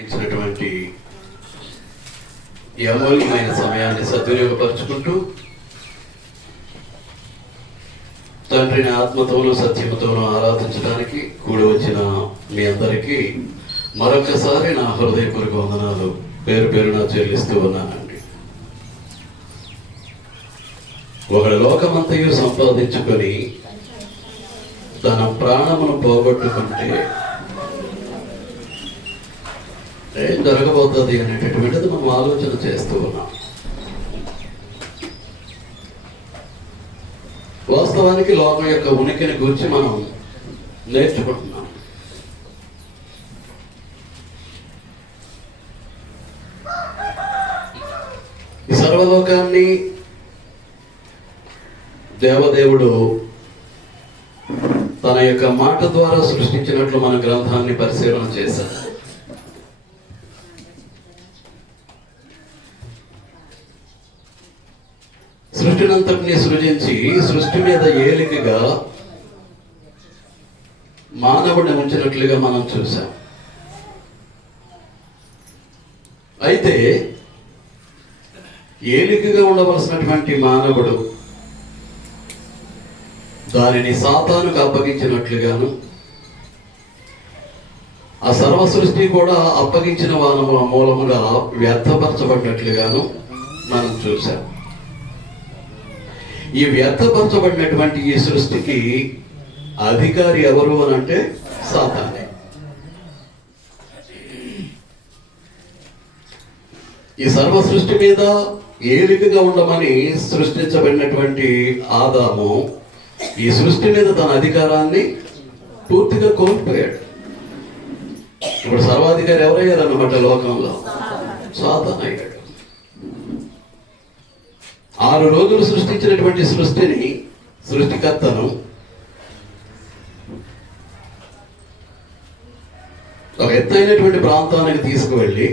ఇచ్చినటువంటి ఈ అమూల్యమైన సమయాన్ని సద్వినియోగపరుచుకుంటూ తండ్రిని ఆత్మతోనూ సత్యముతోనూ ఆరాధించడానికి కూడి వచ్చిన మీ అందరికీ మరొకసారి నా హృదయపూర్వక వందనాలు పేరు పేరున చెల్లిస్తూ ఉన్నానండి. ఒకడు లోకమంతయు సంపాదించుకొని తన ప్రాణమును పోగొట్టుకుంటే ఏం జరగబోతుంది అనేటటువంటిది మనం ఆలోచన చేస్తూ ఉన్నాం. వాస్తవానికి లోకం యొక్క ఉనికిని గురించి మనం నేర్చుకుంటున్నాం. ఈ సర్వలోకాన్ని దేవదేవుడు తన యొక్క మాట ద్వారా సృష్టించినట్లు మన గ్రంథాన్ని పరిశీలన చేశారు. సృష్టినంతటిని సృజించి సృష్టి మీద ఏలికగా మానవుడిని ఉంచినట్లుగా మనం చూసాం. అయితే ఏలికగా ఉండవలసినటువంటి మానవుడు దానిని సాతానుకు అప్పగించినట్లుగాను, ఆ సర్వ సృష్టి కూడా అప్పగించిన వానముల మూలముగా వ్యర్థపరచబడినట్లుగాను మనం చూసాం. ఈ వ్యర్థపరచబడినటువంటి ఈ సృష్టికి అధికారి ఎవరు అని అంటే సాతానే. ఈ సర్వ సృష్టి మీద ఏలికగా ఉండమని సృష్టించబడినటువంటి ఆదాము ఈ సృష్టి మీద తన అధికారాన్ని పూర్తిగా కోల్పోయాడు. ఇప్పుడు సర్వాధికారి ఎవరయ్యారన్నమాట లోకంలో? సాతాను అయ్యాడు. 6 రోజులు సృష్టించినటువంటి సృష్టిని, సృష్టికర్తను ఒక ఎత్తైనటువంటి ప్రాంతానికి తీసుకువెళ్ళి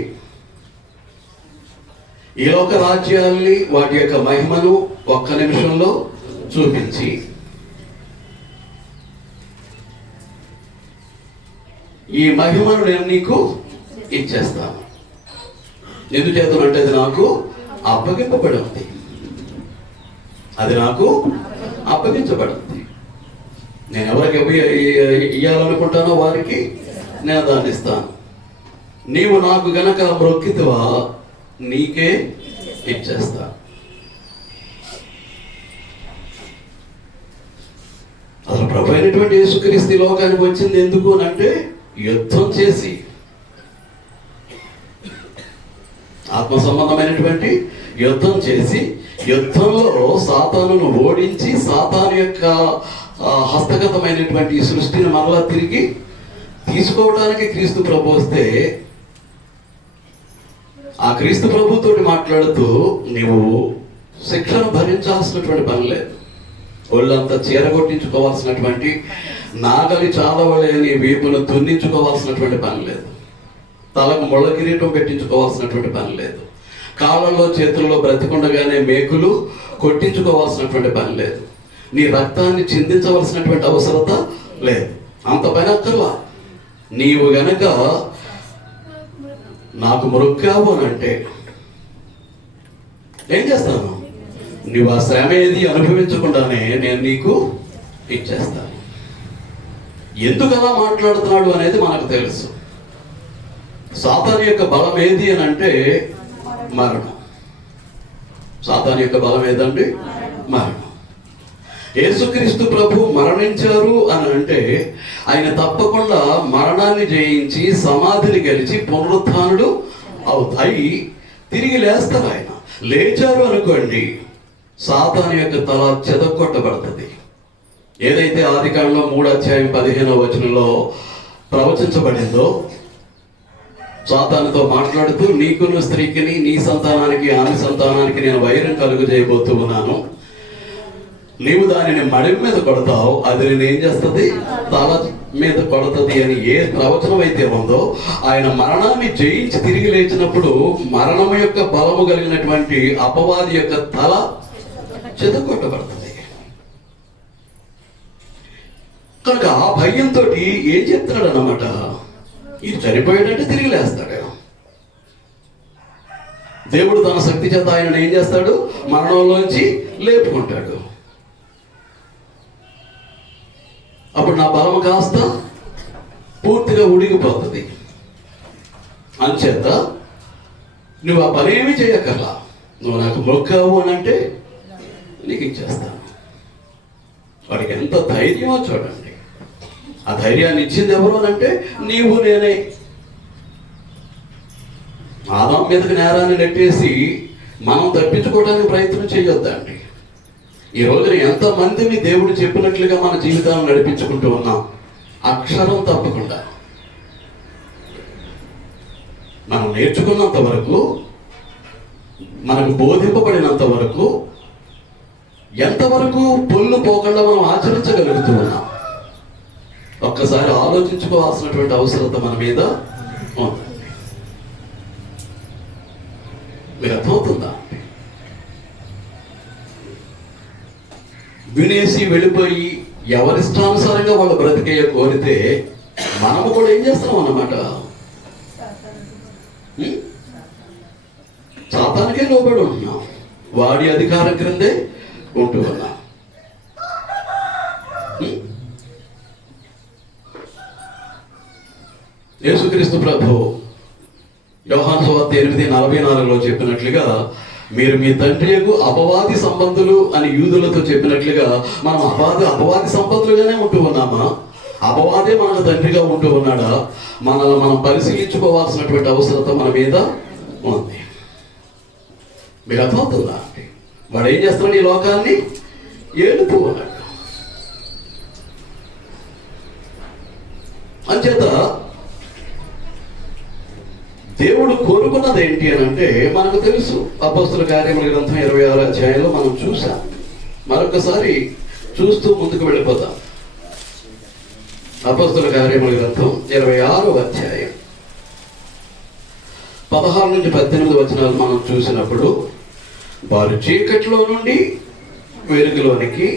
ఈ లోక రాజ్యాల్ని వాటి యొక్క మహిమను ఒక్క నిమిషంలో చూపించి ఈ మహిమను నేను నీకు ఇచ్చేస్తాను. ఎందుచేతనంటే అది నాకు అప్పగింపబడి ఉంది, అది నాకు అప్పగించబడింది. నేను ఎవరికి ఇయ్యాలనుకుంటానో వారికి నేను దాన్ని ఇస్తాను. నీవు నాకు గనక మ్రొక్కితివా నీకే ఇచ్చేస్తా. అసలు ప్రభు అయినటువంటి యేసుక్రీస్తు లోకానికి వచ్చింది ఎందుకు అంటే యుద్ధం చేసి, ఆత్మ సంబంధమైనటువంటి యుద్ధం చేసి, యుద్ధంలో సాతానును ఓడించి సాతాను యొక్క హస్తగతమైనటువంటి సృష్టిని మరలా తిరిగి తీసుకోవడానికి క్రీస్తు ప్రభు వస్తే, ఆ క్రీస్తు ప్రభుతోటి మాట్లాడుతూ నీవు శిక్షను భరించాల్సినటువంటి పని లేదు, ఒళ్ళంతా చీరగొట్టించుకోవాల్సినటువంటి నాగలి చాలవలేని వీపును దున్నించుకోవాల్సినటువంటి పని లేదు, తలకు ముళ్ళ కిరీటం పెట్టించుకోవాల్సినటువంటి పని లేదు, కాళ్ళల్లో చేతుల్లో బ్రతికుండగానే మేకులు కొట్టించుకోవాల్సినటువంటి పని లేదు, నీ రక్తాన్ని చిందించవలసినటువంటి అవసరత లేదు. అంత పని అక్కర్లా. నీవు గనక నాకు మొక్కావు అని అంటే ఏం చేస్తాను? నువ్వు ఆ శ్రమ ఏది అనుభవించకుండానే నేను నీకు ఇచ్చేస్తాను. ఎందుకు అలా మాట్లాడుతున్నాడు అనేది మనకు తెలుసు. సాతాను యొక్క బలం ఏది అని అంటే మరణం. సాతాను యొక్క బలం ఏదండి? మరణం. యేసుక్రీస్తు ప్రభు మరణించారు అని అంటే ఆయన తప్పకుండా మరణాన్ని జయించి సమాధిని గెలిచి పునరుత్థానుడు అయి తిరిగి లేస్తారు. ఆయన లేచారు అనుకోండి, సాతాను యొక్క తల చెదగొట్టబడుతుంది. ఏదైతే ఆదికాండంలో 3:15 ప్రవచించబడిందో, సాతానుతో మాట్లాడుతూ నీకును స్త్రీకిని నీ సంతానానికి ఆమె సంతానానికి నేను వైరం కలుగు చేయబోతూ ఉన్నాను, నీవు దానిని మడిం మీద కొడతావు, అది నేను ఏం చేస్తుంది? తల మీద కొడుతుంది అని ఏ ప్రవచనం అయితే ఉందో, ఆయన మరణాన్ని జయించి తిరిగి లేచినప్పుడు మరణం యొక్క బలము కలిగినటువంటి అపవాది యొక్క తల చెదగొట్టబడుతుంది. కనుక ఆ భయంతో ఏం చెప్తున్నాడు అన్నమాట, ఇది చనిపోయాడంటే తిరిగి లేస్తాడు. దేవుడు తన శక్తి చేత ఆయనను ఏం చేస్తాడు? మరణంలోంచి లేపుకుంటాడు. అప్పుడు నా బలం కాస్త పూర్తిగా ఉడిగిపోతుంది. అంచేత నువ్వు ఆ పని ఏమీ చేయక్కర్లా, నువ్వు నాకు మొక్కావు అని అంటే నీకు ఇచ్చేస్తాను. వాడికి ఎంత ధైర్యమో చూడండి. ఆ ధైర్యాన్ని ఇచ్చింది ఎవరు అని అంటే నీవు నేనే. ఆదాం మీదకి నేరాన్ని నెట్టేసి మనం తప్పించుకోవడానికి ప్రయత్నం చేయొద్దండి. ఈ రోజున ఎంతమందిని దేవుడు చెప్పినట్లుగా మన జీవితాన్ని నడిపించుకుంటూ ఉన్నాం, అక్షరం తప్పకుండా. మనం నేర్చుకున్నంత వరకు, మనకు బోధింపబడినంత వరకు, ఎంతవరకు పొల్లు పోకుండా మనం ఆచరించగలుగుతూ ఉన్నాం ఒక్కసారి ఆలోచించుకోవాల్సినటువంటి అవసరత మన మీద ఉందండి. మీరు అర్థమవుతుందా? వినేసి వెళ్ళిపోయి ఎవరిష్టానుసారంగా వాళ్ళు బ్రతికేయ కోరితే మనము కూడా ఏం చేస్తున్నాం అన్నమాట? సాతానికే లోబడి ఉంటున్నాం, వాడి అధికారం క్రిందే ఉంటూ ఉన్నాం. యేసుక్రీస్తు ప్రభు యోహాను సువార్త 8:44 చెప్పినట్లుగా, మీరు మీ తండ్రియకు అపవాది సంబంధులు అని యూదులతో చెప్పినట్లుగా మనం అపవాది సంబంధులుగానే ఉంటూ ఉన్నామా? అపవాదే మనకు తండ్రిగా ఉంటూ ఉన్నాడా? మనల్ని మనం పరిశీలించుకోవాల్సినటువంటి అవసరత మన మీద ఉంది. మీరు అర్థమవుతుందా? వాడు ఏం చేస్తున్నాడు? ఈ లోకాన్ని ఏడుతూ ఉన్నాడు. అంచేత దేవుడు కోరుకున్నది ఏంటి అని అంటే మనకు తెలుసు. అపోస్తలుల కార్యముల గ్రంథం 26వ అధ్యాయంలో మనం చూసాం. మరొకసారి చూస్తూ ముందుకు వెళ్ళిపోతాం. అపోస్తలుల కార్యముల గ్రంథం 26వ అధ్యాయం 16-18 మనం చూసినప్పుడు, వారు చీకటిలో నుండి వెలుగులోనికి,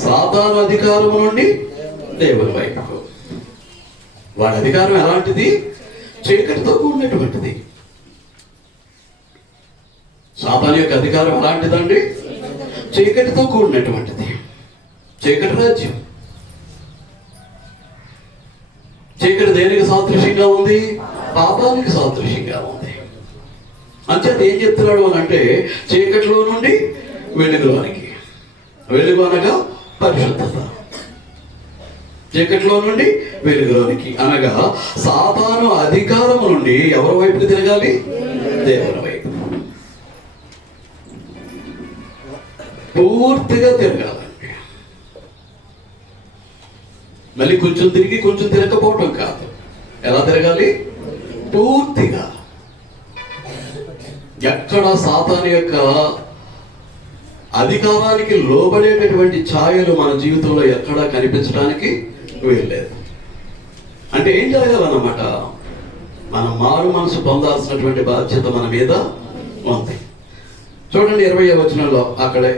సాతాను అధికారము నుండి దేవుని వైపుకు. వాడి అధికారం ఎలాంటిది? చీకటితో కూడినటువంటిది. సాతాను యొక్క అధికారం ఎలాంటిదండి? చీకటితో కూడినటువంటిది. చీకటి రాజ్యం. చీకటి దేనికి సాదృశ్యంగా ఉంది? పాపానికి సాదృశ్యంగా ఉంది. అంచేత ఏం చెప్తున్నాడు అని అంటే, చీకటిలో నుండి వెలుగులోనికి. వెలుగు అనగా పరిశుద్ధత. చీకటిలో నుండి వెలుగులోనికి అనగా సాతాను అధికారము నుండి ఎవరి వైపుకి తిరగాలి? దేవుని వైపు. పూర్తిగా తిరగాలండి. మళ్ళీ కొంచెం తిరిగి కొంచెం తిరగకపోవటం కాదు. ఎలా తిరగాలి? పూర్తిగా. ఎక్కడ సాతాను యొక్క అధికారానికి లోబడేటటువంటి ఛాయలు మన జీవితంలో ఎక్కడా కనిపించడానికి వీల్లేదు. అంటే ఏం జరగాలన్నమాట? మనం మారు మనసు పొందాల్సినటువంటి బాధ్యత మన మీద ఉంది. చూడండి 20వ వచనంలో, అక్కడే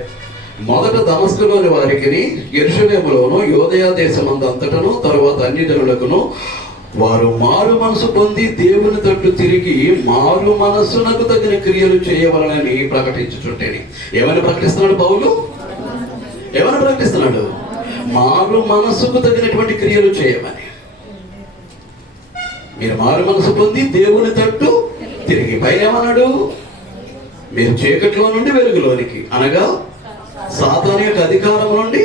మొదట దమస్కులోని వారికి యెరూషలేములోను యూదయ దేశమందంతటను తరువాత అన్యజనులకును వారు మారు మనసు పొంది దేవుని తట్టు తిరిగి మారు మనస్సునకు తగిన క్రియలు చేయవలనని ప్రకటించుచుంటేని. ఏమని ప్రకటిస్తున్నాడు పౌలు? ఏమని ప్రకటిస్తున్నాడు? మారు మనస్సుకు తగినటువంటి క్రియలు చేయమని. మీరు మారు మనసు పొంది దేవుని తట్టు తిరిగి. పైన ఏమన్నాడు? మీరు చీకటిలో నుండి వెలుగులోనికి అనగా సాతాను యొక్క అధికారం నుండి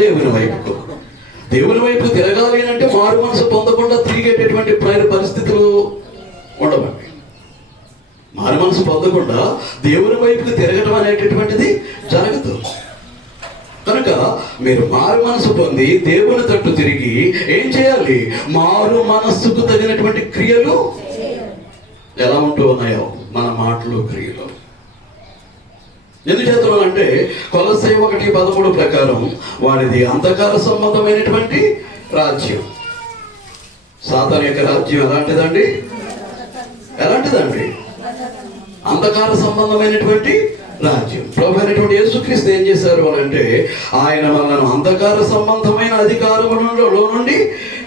దేవుని వైపుకు. దేవుని వైపు తిరగాలి అంటే మారు మనసు పొందకుండా తిరిగేటటువంటి పరిస్థితులు ఉండవండి. మారు మనసు పొందకుండా దేవుని వైపుకి తిరగడం అనేటటువంటిది జరగదు. కనుక మీరు మారు మనసు పొంది దేవుని తట్టు తిరిగి ఏం చేయాలి? మారు మనస్సుకు తగినటువంటి క్రియలు ఎలా ఉంటూ ఉన్నాయో మన మాటలు, క్రియలు. ఎందుచేతను అంటే కొలస్సై 1:13 ప్రకారం వాడిది అంధకార సంబంధమైనటువంటి రాజ్యం. సాతాను యొక్క రాజ్యం ఎలాంటిదండి? ఎలాంటిదండి? అంధకార సంబంధమైనటువంటి రాజ్యం. ప్రభు అయినటువంటి యేసుక్రీస్తు ఏం చేశారు అని అంటే, ఆయన మనల్ని అంధకార సంబంధమైన అధికారములో నుండి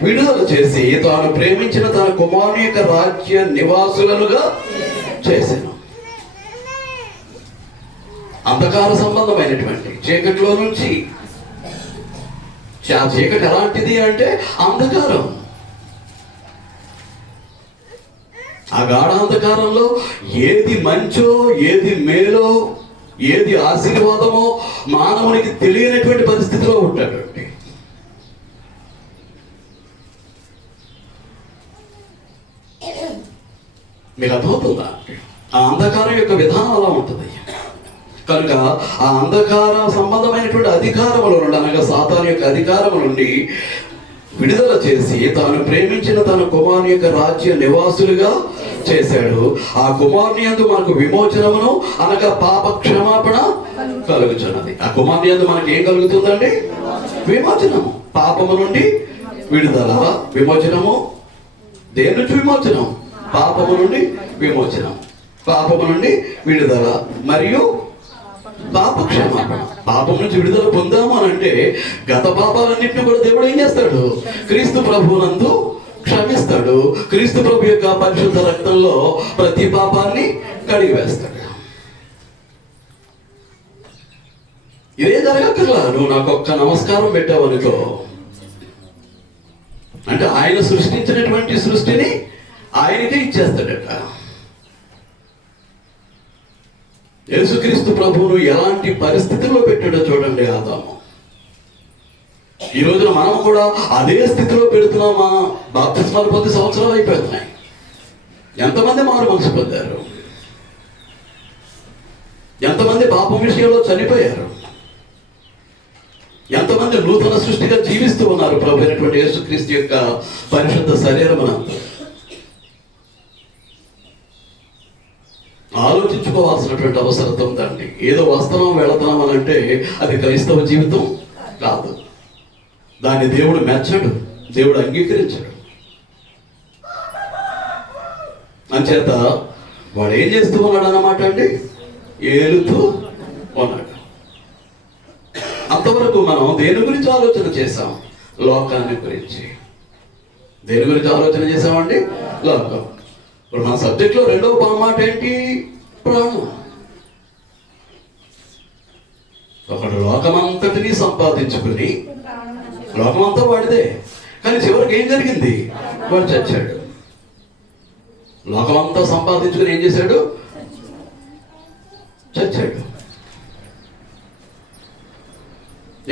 విడుదల చేసి తాను ప్రేమించిన తన కుమారుని యొక్క రాజ్య నివాసులనుగా చేశాను. అంధకార సంబంధమైనటువంటి చీకటిలో నుంచి, ఆ చీకటి ఎలాంటిది అంటే అంధకారం. ఆ గాఢ అంధకారంలో ఏది మంచో, ఏది మేలో, ఏది ఆశీర్వాదమో మానవునికి తెలియనటువంటి పరిస్థితిలో ఉంటాడండి. మీకు అర్థమవుతుందా? ఆ అంధకారం యొక్క విధానం అలా ఉంటుంది. కనుక ఆ అంధకార సంబంధమైనటువంటి అధికారముల నుండి, అనగా సాతాను యొక్క అధికారము నుండి విడుదల చేసి తాను ప్రేమించిన తన కుమారుని యొక్క రాజ్య నివాసులుగా చేశాడు. ఆ కుమారుని యందు మనకు విమోచనమును, అనగా పాప క్షమాపణ కలుగుచున్నది. ఆ కుమారుని యందు మనకి ఏం కలుగుతుందండి? విమోచనము, పాపము నుండి విడుదల. విమోచనము దేని నుంచి? విమోచనం, పాపము నుండి విమోచనం, పాపము నుండి విడుదల మరియు పాప క్షమాపణ. పాపం నుంచి విడుదల పొందాము అని అంటే గత పాపాలన్నింటినీ కూడా దేవుడు ఏం చేస్తాడు? క్రీస్తు ప్రభువునందు క్షమిస్తాడు. క్రీస్తు ప్రభు యొక్క పరిశుద్ధ రక్తంలో ప్రతి పాపాన్ని కడిగివేస్తాడు. ఇదే జరగక్కర్లా. నువ్వు నాకు ఒక్క నమస్కారం పెట్టావనుకో, అంటే ఆయన సృష్టించినటువంటి సృష్టిని ఆయనకే ఇచ్చేస్తాడట. యేసుక్రీస్తు ప్రభువును ఎలాంటి పరిస్థితుల్లో పెట్టాడో చూడండి ఆదాము. ఈ రోజున మనం కూడా అదే స్థితిలో పెడుతున్నామా? బాప్తిస్మాలు 10 సంవత్సరాలు అయిపోతున్నాయి. ఎంతమంది మారు మనసు పొందారు? ఎంతమంది పాపం విషయంలో చనిపోయారు? ఎంతమంది నూతన సృష్టిగా జీవిస్తూ ఉన్నారు ప్రభు అయినటువంటి యేసుక్రీస్తు యొక్క పరిశుద్ధ శరీరమునందు? ఆలోచించుకోవాల్సినటువంటి అవసరం ఉందండి. ఏదో వస్తున్నాం వెళుతున్నాం అని అంటే అది క్రైస్తవ జీవితం కాదు. దాన్ని దేవుడు మెచ్చడు, దేవుడు అంగీకరించడు. అంచేత వాడు ఏం చేస్తూ ఉన్నాడు అన్నమాట అండి? ఏలుతూ ఉన్నాడు. అంతవరకు మనం దేని గురించి ఆలోచన చేసాం? లోకాన్ని గురించి. దేని గురించి ఆలోచన చేసామండి? లోకం. ఇప్పుడు మన సబ్జెక్ట్లో రెండవ మాట ఏంటి? ప్రాణం. ఒకడు లోకమంతటిని సంపాదించుకుని, లోకమంతా వాడిదే, కానీ చివరికి ఏం జరిగింది? వాడు చచ్చాడు. లోకమంతా సంపాదించుకుని ఏం చేశాడు? చచ్చాడు.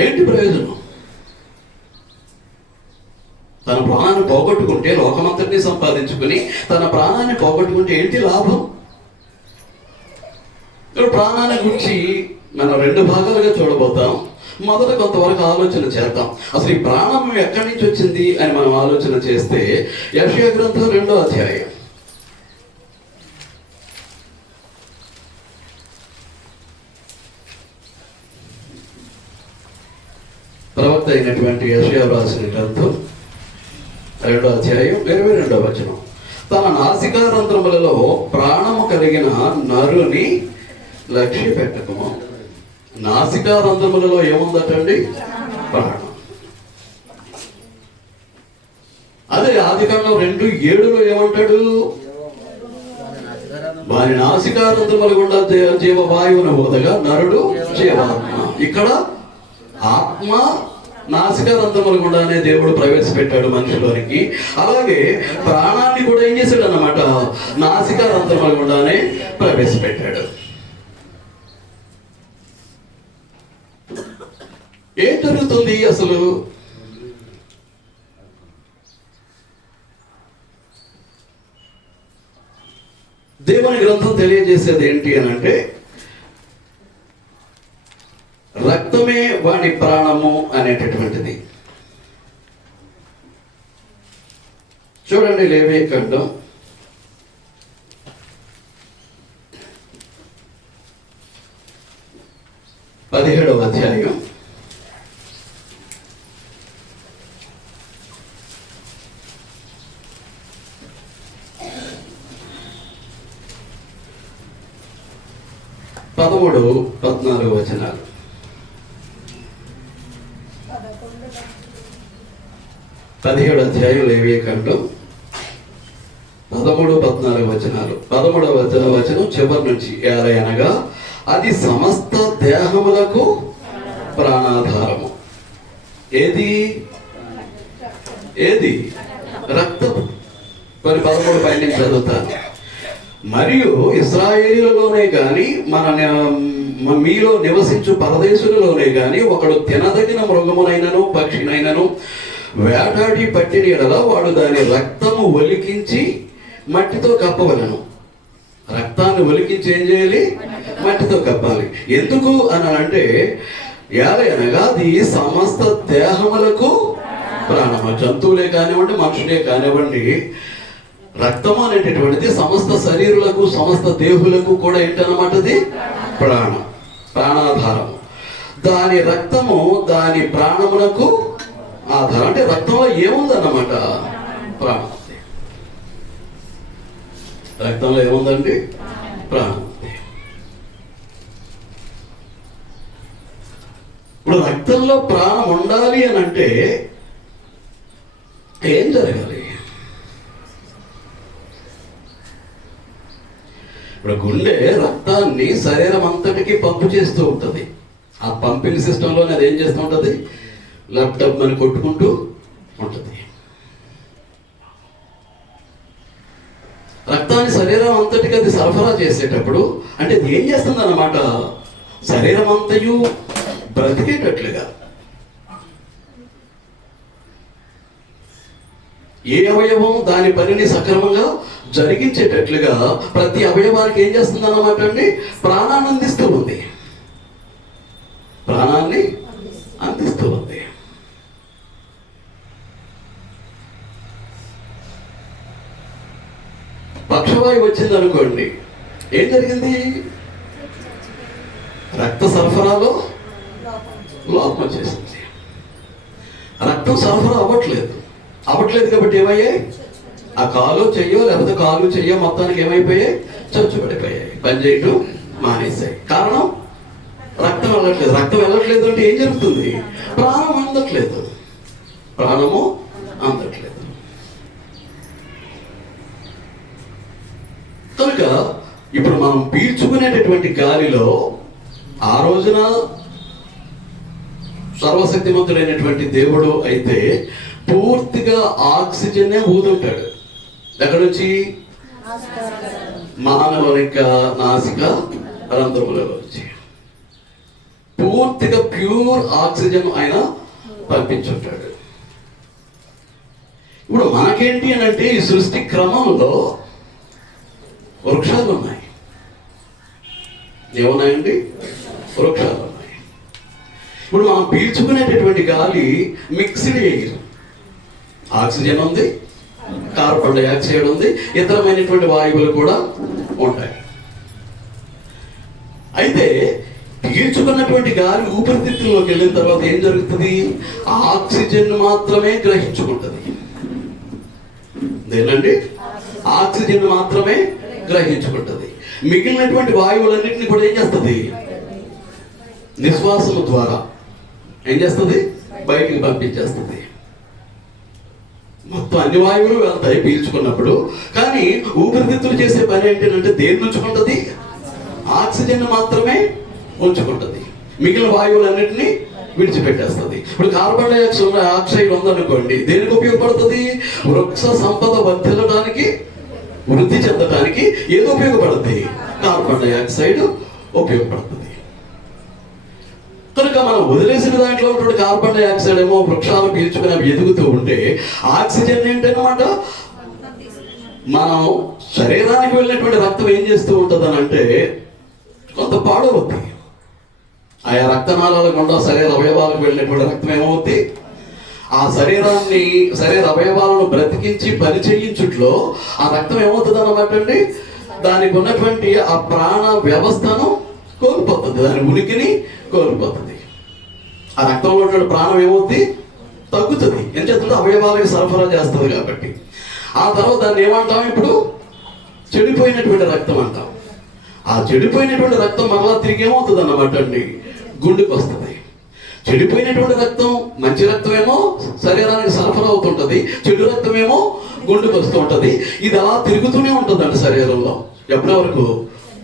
ఏంటి ప్రయోజనం? తన ప్రాణాన్ని పోగొట్టుకుంటే, లోకమంతటిని సంపాదించుకుని తన ప్రాణాన్ని పోగొట్టుకుంటే ఏంటి లాభం? ఇక్కడ ప్రాణాన్ని గురించి మనం 2 భాగాలుగా చూడబోతాం. మొదట కొంతవరకు ఆలోచన చేద్దాం. అసలు ఈ ప్రాణం ఎక్కడి నుంచి వచ్చింది అని మనం ఆలోచన చేస్తే, యెషయా గ్రంథం 2వ అధ్యాయం ప్రవక్త అయినటువంటి యెషయా రాసిన గ్రంథం 2వ అధ్యాయం 22వ వచనం. తన నాసికారంధ్రములలో ప్రాణము కలిగిన నరుని లక్ష్య పెట్టకము. నాసికారంధ్రములలో ఏముందటండి? ప్రాణం. అదే ఆదికాండం 2:7 ఏమంటాడు? వారి నాసికారంధ్రముల గుండా జీవవాయువును వదగా నరుడు జీవాత్మ. ఇక్కడ ఆత్మ నాసికారంధ్రముల గుండానే దేవుడు ప్రవేశపెట్టాడు మనిషిలోనికి. అలాగే ప్రాణాన్ని కూడా ఏం చేశాడు అన్నమాట? నాసికారంధ్రముల గుండానే ప్రవేశపెట్టాడు. ఏం జరుగుతుంది అసలు? దేవుని గ్రంథం తెలియజేసేది ఏంటి అని అంటే, రక్తమే వాడి ప్రాణము అనేటటువంటిది. చూడండి, లేవియకాండం 17వ అధ్యాయం 13-14 వచనాలు. 17వ అధ్యాయం లేవియకాండం 13, 14 వచనాలు. 13వ వచనం చివరి నుంచి, ఏలయనగా అది సమస్త దేహములకు ప్రాణాధారము. ఏది ఏది? రక్తము. మరి 13 పై నుంచి చదువుతాను. మరియు ఇశ్రాయేలులోనే కానీ మీలో నివసించు పరదేశులలోనే కానీ ఒకడు తినదగిన మృగమునైనను పక్షినైనను వేటాడి పట్టిన ఎడల వాడు దాని రక్తము ఒలికించి మట్టితో కప్పవలను. రక్తాన్ని ఒలికించి ఏం చేయాలి? మట్టితో కప్పాలి. ఎందుకు అని అంటే, ఏలయనగా అది సమస్త దేహములకు ప్రాణము. జంతువులే కానివ్వండి, మనుషులే కానివ్వండి, రక్తము అనేటటువంటిది సమస్త శరీరులకు, సమస్త దేహులకు కూడా ఏంటన్నమాట? అది ప్రాణం, ప్రాణాధారము. దాని రక్తము దాని ప్రాణమునకు ఆధారం. అంటే రక్తంలో ఏముందన్నమాట? ప్రాణం. రక్తంలో ఏముందండి? ప్రాణం. ఇప్పుడు రక్తంలో ప్రాణం ఉండాలి అని అంటే ఏం జరగాలి? ఇప్పుడు గుండె రక్తాన్ని శరీరం అంతటికి పంపు చేస్తూ ఉంటుంది. ఆ పంపింగ్ సిస్టంలోనే అది ఏం చేస్తూ ఉంటుంది? ల్యాప్టాప్ అని కొట్టుకుంటూ ఉంటుంది. రక్తాన్ని శరీరం అంతటికి అది సరఫరా చేసేటప్పుడు అంటే అది ఏం చేస్తుంది అన్నమాట? శరీరం అంతయు బ్రతికేటట్లుగా, ఏ అవయవం దాని పనిని సక్రమంగా జరిగించేటట్లుగా ప్రతి అవయవానికి ఏం చేస్తుంది అన్నమాట అండి? ప్రాణాన్ని అందిస్తూ ఉంది. ప్రాణాన్ని అందిస్తూ ఉంది. పక్షవాయువు వచ్చింది అనుకోండి, ఏం జరిగింది? రక్త సరఫరాలో లోపం వచ్చేసింది. రక్తం సరఫరా అవ్వట్లేదు కాబట్టి ఏమయ్యాయి? ఆ కాలు చెయ్యో లేకపోతే కాలు చెయ్యో మొత్తానికి ఏమైపోయాయి? చచ్చుబడిపోయాయి, పనిచేయటం మానేసాయి. కారణం రక్తం వెళ్ళట్లేదు. రక్తం వెళ్ళట్లేదు అంటే ఏం జరుగుతుంది? ప్రాణం అందట్లేదు. ప్రాణము అందట్లేదు. కనుక ఇప్పుడు మనం పీల్చుకునేటటువంటి గాలిలో ఆ రోజున సర్వశక్తిమంతుడైనటువంటి దేవుడు అయితే పూర్తిగా ఆక్సిజన్నే ఊదుంటాడు. ఎక్కడి నుంచి? మానవ నాసిక రంధ్రముల నుంచి పూర్తిగా ప్యూర్ ఆక్సిజన్ ఆయన పంపించుంటాడు. ఇప్పుడు మనకేంటి అని అంటే, ఈ సృష్టి క్రమంలో వృక్షాలు ఉన్నాయి. ఏమున్నాయండి? వృక్షాలు ఉన్నాయి. ఇప్పుడు మనం పీల్చుకునేటటువంటి గాలి మిక్స్డ్ ఎయిర్. ఆక్సిజన్ ఉంది, కార్బన్ డైఆక్సైడ్ ఉంది, ఇతరమైనటువంటి వాయువులు కూడా ఉంటాయి. అయితే పీల్చుకున్నటువంటి గాలి ఊపిరితిత్తుల్లోకి వెళ్ళిన తర్వాత ఏం జరుగుతుంది? ఆక్సిజన్ మాత్రమే గ్రహించుకుంటుంది. ఏంటండి? ఆక్సిజన్ మాత్రమే గ్రహించుకుంటుంది. మిగిలినటువంటి వాయువులన్నింటినీ కూడా ఏం చేస్తుంది? నిశ్వాసము ద్వారా ఏం చేస్తుంది? బయటికి పంపించేస్తుంది. మొత్తం అన్ని వాయువులు వెళ్తాయి పీల్చుకున్నప్పుడు. కానీ ఊపిరితిత్తులు చేసే పని ఏంటంటే దేన్ని ఉంచుకుంటుంది? ఆక్సిజన్ మాత్రమే ఉంచుకుంటుంది. మిగిలిన వాయువులన్నింటినీ విడిచిపెట్టేస్తుంది. ఇప్పుడు కార్బన్ డైఆక్సైడ్ ఉందనుకోండి, దేనికి ఉపయోగపడుతుంది? వృక్ష సంపద వర్ధిల్లడానికి, వృద్ధి చెందడానికి ఏదో ఉపయోగపడుతుంది? కార్బన్ డైఆక్సైడ్ ఉపయోగపడుతుంది. కనుక మనం వదిలేసిన దాంట్లో ఉన్నటువంటి కార్బన్ డైఆక్సైడ్ ఏమో వృక్షాలు పీల్చుకుని అవి ఎదుగుతూ ఉంటే, ఆక్సిజన్ ఏంటన్నమాట? మనం శరీరానికి వెళ్ళినటువంటి రక్తం ఏం చేస్తూ ఉంటుంది అని అంటే కొంత పాడవుద్ది. ఆయా రక్తనాళాల గుండా శరీర అవయవాలకు వెళ్ళినటువంటి రక్తం ఏమవుద్ది? ఆ శరీర అవయవాలను బ్రతికించి పనిచేయించుట్లో ఆ రక్తం ఏమవుతుంది అన్నమాట అండి? దానికి ఉన్నటువంటి ఆ ప్రాణ వ్యవస్థను కోల్పోతుంది, దాని ఉనికిని కోల్పోతుంది. ఆ రక్తంలో ఉన్నటువంటి ప్రాణం ఏమవుతుంది? తగ్గుతుంది. ఎందుకంటే అవయవాలకు సరఫరా చేస్తుంది కాబట్టి. ఆ తర్వాత దాన్ని ఏమంటాం? ఇప్పుడు చెడిపోయినటువంటి రక్తం అంటాం. ఆ చెడిపోయినటువంటి రక్తం మరలా తిరిగి ఏమవుతుంది అన్నమాట అండి? గుండెకి వస్తుంది. చెడిపోయినటువంటి రక్తం, మంచి రక్తం ఏమో శరీరానికి సరఫరా అవుతుంటుంది, చెడు రక్తం ఏమో గుండెకు వస్తూ ఉంటుంది. ఇది అలా తిరుగుతూనే ఉంటుందండి శరీరంలో. ఎప్పటి వరకు?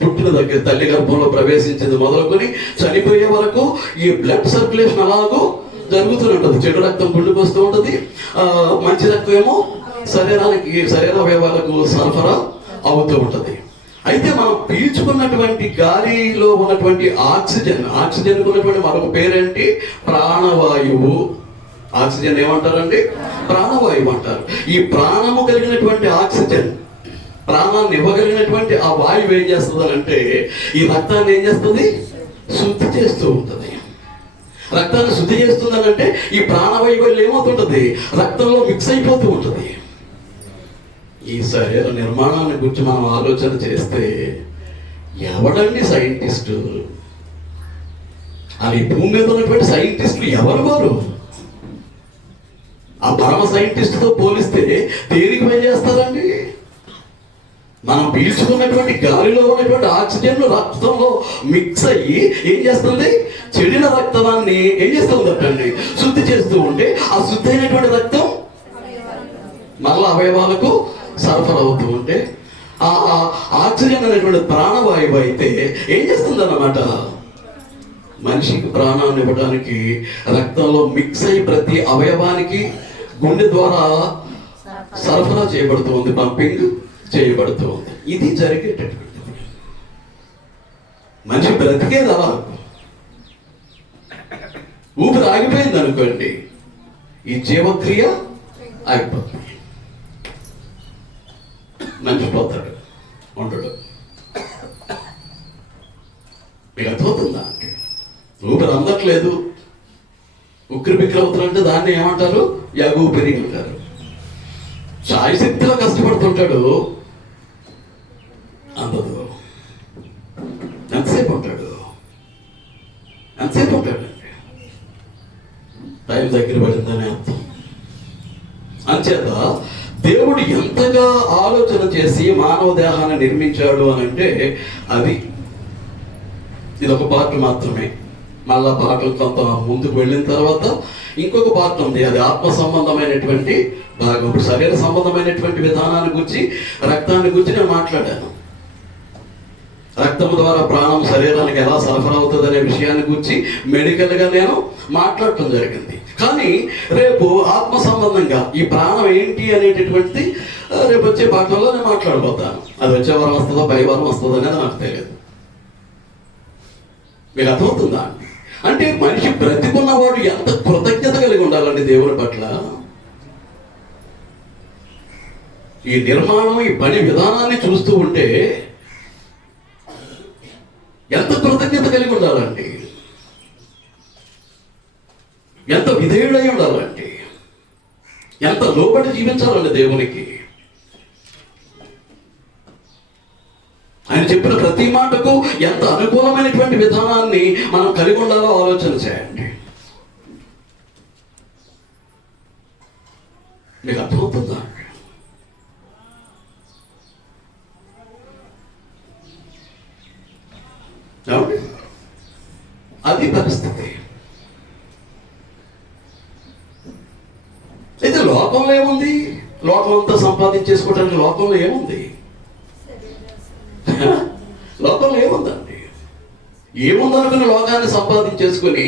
పుట్టిన దగ్గర తల్లి గర్భంలో ప్రవేశించింది మొదలుకొని చనిపోయే వరకు ఈ బ్లడ్ సర్క్యులేషన్ అలాగూ జరుగుతూనే ఉంటుంది. చెడు రక్తం గుండెకు వస్తూ ఉంటుంది, మంచి రక్తం ఏమో శరీర అవయవాలకు సరఫరా అవుతూ ఉంటుంది. అయితే మనం పీల్చుకున్నటువంటి గాలిలో ఉన్నటువంటి ఆక్సిజన్ ఉన్నటువంటి మరొక పేరేంటి? ప్రాణవాయువు. ఆక్సిజన్ ఏమంటారండి? ప్రాణవాయువు అంటారు. ఈ ప్రాణము కలిగినటువంటి ఆక్సిజన్, ప్రాణాన్ని ఇవ్వగలిగినటువంటి ఆ వాయువు ఏం చేస్తుంది అంటే ఈ రక్తాన్ని ఏం చేస్తుంది? శుద్ధి చేస్తూ ఉంటుంది. రక్తాన్ని శుద్ధి చేస్తుందని అంటే ఈ ప్రాణవాయువు ఏమవుతుంటుంది? రక్తంలో మిక్స్ అయిపోతూ ఉంటుంది. ఈ శరీర నిర్మాణాన్ని గురించి మనం ఆలోచన చేస్తే ఎవడండి సైంటిస్టు? అది భూమి మీద ఉన్నటువంటి సైంటిస్టులు ఎవరు వారు? ఆ పరమ సైంటిస్టుతో పోలిస్తే దేనికి పని చేస్తారండి? మనం పీల్చుకున్నటువంటి గాలిలో ఉన్నటువంటి ఆక్సిజన్ రక్తంలో మిక్స్ అయ్యి ఏం చేస్తుంది? చెడిన రక్తాన్ని ఏం చేస్తూ ఉందండి? శుద్ధి చేస్తూ ఉంటే ఆ శుద్ధి అయినటువంటి రక్తం మళ్ళా అవయవాలకు సరఫరా అవుతూ ఉంటే ఆ ఆక్సిజన్ అనేటువంటి ప్రాణవాయువు అయితే ఏం చేస్తుంది అన్నమాట? మనిషికి ప్రాణాన్ని ఇవ్వడానికి రక్తంలో మిక్స్ అయ్యి ప్రతి అవయవానికి గుండె ద్వారా సరఫరా చేయబడుతూ ఉంది, పంపింగ్ చేయబడుతూ ఉంది. ఇది జరిగేటటువంటిది. మనిషి బ్రతికేది అలా. ఊపిరి ఆగిపోయింది అనుకోండి, ఈ జీవక్రియ ఆగిపోతుంది, మనిషి పోతాడు, ఉండడు. మీకు అర్థమవుతుందా? అంటే ఊపిరి అందట్లేదు, ఉక్కిరి బిక్కిరి అవుతారంటే దాన్ని ఏమంటారు? ఊపిరి అంటారు. శాయశక్తిలో కష్టపడుతుంటాడు, అందదు. ఎంతసేపు ఉంటాడు? టైం దగ్గర పడిందని అర్థం. అంచేత దేవుడు ఎంతగా ఆలోచన చేసి మానవ దేహాన్ని నిర్మించాడు అని అంటే ఇదొక పార్ట్ మాత్రమే. మళ్ళా పాటలు కొంత ముందుకు వెళ్ళిన తర్వాత ఇంకొక పార్ట్ ఉంది, అది ఆత్మ సంబంధమైనటువంటి భాగం. ఇప్పుడు శరీర సంబంధమైనటువంటి విధానాన్ని గురించి, రక్తాన్ని గురించి నేను మాట్లాడాను. రక్తం ద్వారా ప్రాణం శరీరానికి ఎలా సరఫరా అవుతుంది అనే విషయాన్ని గురించి మెడికల్గా నేను మాట్లాడటం జరిగింది. కానీ రేపు ఆత్మ సంబంధంగా ఈ ప్రాణం ఏంటి అనేటటువంటిది రేపు వచ్చే పాఠంలో నేను మాట్లాడబోతాను. అది వచ్చే వారం వస్తుందో పై వారం వస్తుందో అనేది నాకు తెలియదు. మీకు అర్థమవుతుందా? అంటే మనిషి బ్రతికున్నవాడు ఎంత కృతజ్ఞత కలిగి ఉండాలండి దేవుని పట్ల. ఈ నిర్మాణం, ఈ పని విధానాన్ని చూస్తూ ఉంటే ఎంత కృతజ్ఞత కలిగి ఉండాలండి, ఎంత విధేయుడై ఉండాలండి, ఎంత లోబడి జీవించాలండి దేవునికి. ఆయన చెప్పిన ప్రతి మాటకు ఎంత అనుకూలమైనటువంటి విధానాన్ని మనం కలిగి ఉండాలో ఆలోచన చేయండి. మీకు అర్థమవుతుందా? అది పరిస్థితి. అయితే లోకంలో ఏముంది? లోకం అంతా సంపాదించేసుకోవడానికి లోకంలో ఏముంది? లోకంలో ఏముందండి? ఏముందనుకున్న లోకాన్ని సంపాదించేసుకొని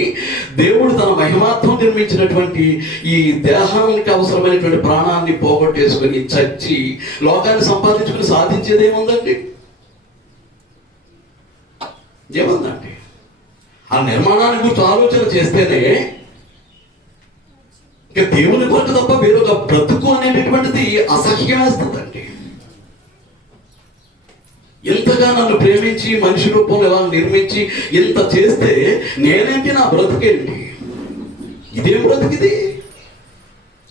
దేవుడు తన మహిమాత్వం నిర్మించినటువంటి ఈ దేహానికి అవసరమైనటువంటి ప్రాణాన్ని పోగొట్టేసుకొని చచ్చి లోకాన్ని సంపాదించుకుని సాధించేది ఏముందండి? ఏముందండి? ఆ నిర్మాణాన్ని గురించి ఆలోచన చేస్తేనే ఇక దేవుని కొరకు తప్ప వేరొక బ్రతుకు అనేటటువంటిది అసహ్యం వేస్తుందండి. ఇంతగా నన్ను ప్రేమించి మనిషి రూపంలో ఎలా నిర్మించి ఇంత చేస్తే నేనేంటి, నా బ్రతుకేంటి? ఇదేం బ్రతుకిది?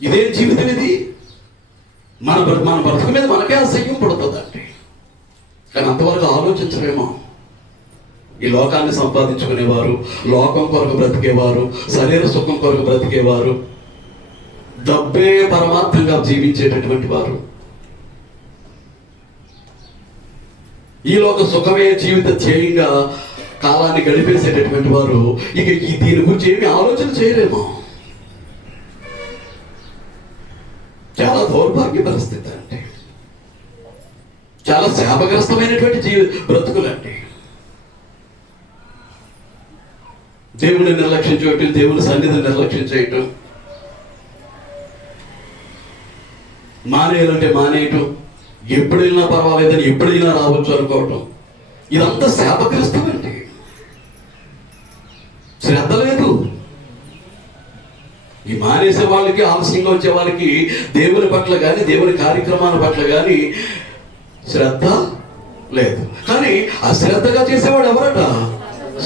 ఇదేం జీవితం ఇది? మన బ్రతుకు మీద మనకే అసహ్యం పడుతుందండి. కానీ అంతవరకు ఆలోచించలేమో. ఈ లోకాన్ని సంపాదించుకునేవారు, లోకం కొరకు బ్రతికేవారు, శరీర సుఖం కొరకు బ్రతికేవారు, డబ్బే పరమార్థంగా జీవించేటటువంటి వారు, ఈ లోక సుఖమే జీవిత ధ్యేయంగా కాలాన్ని గడిపేసేటటువంటి వారు ఇక దీని గురించి ఏమీ ఆలోచన చేయలేము. చాలా దౌర్భాగ్య పరిస్థితి. చాలా శాపగ్రస్తమైనటువంటి బ్రతుకులండి. దేవుని నిర్లక్ష్యం చేయటం, దేవుని సన్నిధిని నిర్లక్ష్యం చేయటం, మానేయాలంటే మానేయటం, ఎప్పుడు వెళ్ళినా పర్వాలేదని ఎప్పుడు వెళ్ళినా రావచ్చు అనుకోవటం, ఇదంతా శాపగ్రస్తమండి. శ్రద్ధ లేదు. ఈ మానేసే వాళ్ళకి, ఆలస్యంగా వచ్చే వాళ్ళకి దేవుని పట్ల కానీ దేవుని కార్యక్రమాల పట్ల కానీ శ్రద్ధ లేదు. కానీ అశ్రద్ధగా చేసేవాడు ఎవరట?